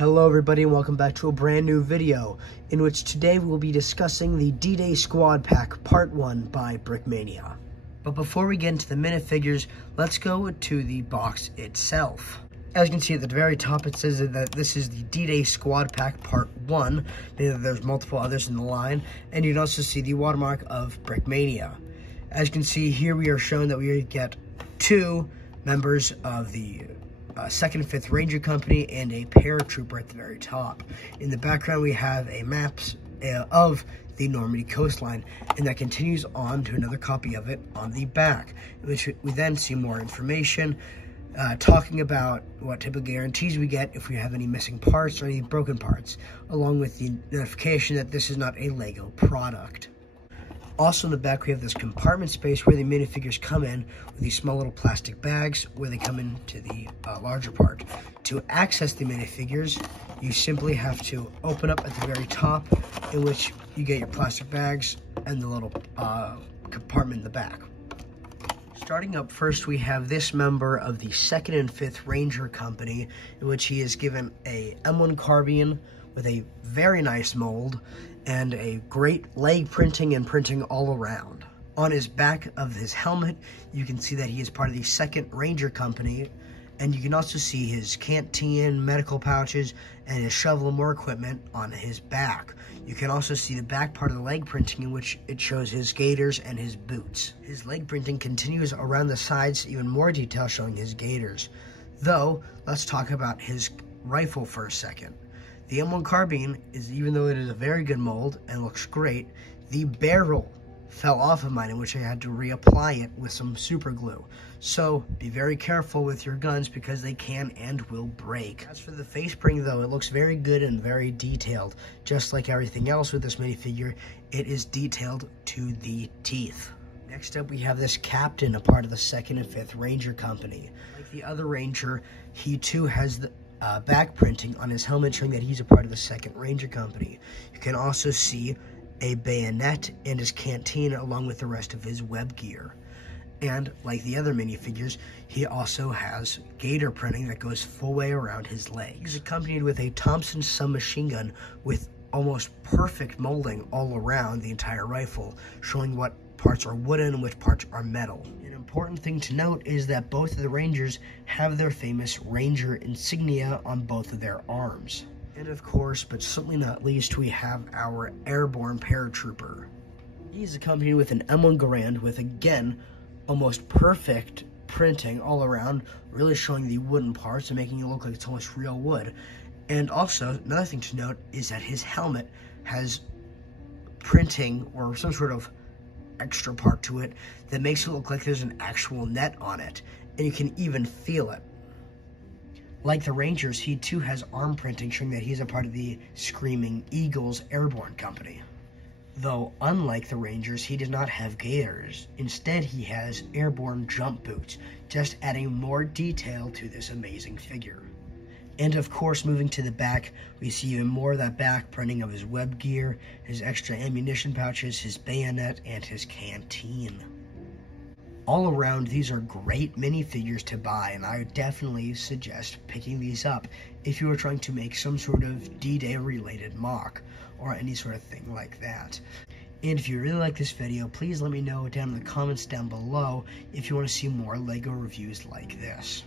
Hello everybody and welcome back to a brand new video in which today we'll be discussing the D-Day Squad Pack Part 1 by Brickmania. But before we get into the minifigures, let's go to the box itself. As you can see at the very top, it says that this is the D-Day Squad Pack Part 1. There's multiple others in the line, and you can also see the watermark of Brickmania. As you can see here, we are shown that we get 2 members of the 2nd and 5th Ranger Company and a paratrooper at the very top. In the background, we have a map of the Normandy coastline, and that continues on to another copy of it on the back, in which we then see more information talking about what type of guarantees we get if we have any missing parts or any broken parts, along with the notification that this is not a Lego product. Also in the back, we have this compartment space where the minifigures come in with these small little plastic bags where they come into the larger part. To access the minifigures, you simply have to open up at the very top, in which you get your plastic bags and the little compartment in the back. Starting up first, we have this member of the 2nd and 5th Ranger Company, in which he is given a M1 carbine with a very nice mold and a great leg printing and printing all around. On his back of his helmet, you can see that he is part of the 2nd Ranger Company, and you can also see his canteen, medical pouches, and his shovel and more equipment on his back. You can also see the back part of the leg printing, in which it shows his gaiters and his boots. His leg printing continues around the sides, even more detail showing his gaiters. Though, let's talk about his rifle for a second. The M1 carbine is, even though it is a very good mold and looks great, the barrel fell off of mine, in which I had to reapply it with some super glue. So be very careful with your guns because they can and will break. As for the face printing though, it looks very good and very detailed. Just like everything else with this minifigure, it is detailed to the teeth. Next up, we have this captain, a part of the 2nd and 5th Ranger Company. Like the other Ranger, he too has the back printing on his helmet, showing that he's a part of the 2nd Ranger Company. You can also see a bayonet and his canteen along with the rest of his web gear. And like the other minifigures, he also has gaiter printing that goes full way around his legs. He's accompanied with a Thompson submachine gun with almost perfect molding all around the entire rifle, showing what parts are wooden and which parts are metal. An important thing to note is that both of the Rangers have their famous Ranger insignia on both of their arms. And of course, but certainly not least, we have our airborne paratrooper. He's accompanied with an M1 Garand with, again, almost perfect printing all around, really showing the wooden parts and making it look like it's almost real wood. And also, another thing to note is that his helmet has printing or some sort of extra part to it that makes it look like there's an actual net on it, and you can even feel it. Like the Rangers, he too has arm printing, showing that he's a part of the Screaming Eagles Airborne Company. Though, unlike the Rangers, he does not have gaiters. Instead, he has airborne jump boots, just adding more detail to this amazing figure. And of course, moving to the back, we see even more of that back printing of his web gear, his extra ammunition pouches, his bayonet, and his canteen. All around, these are great minifigures to buy, and I would definitely suggest picking these up if you are trying to make some sort of D-Day related mock, or any sort of thing like that. And if you really like this video, please let me know down in the comments down below if you want to see more LEGO reviews like this.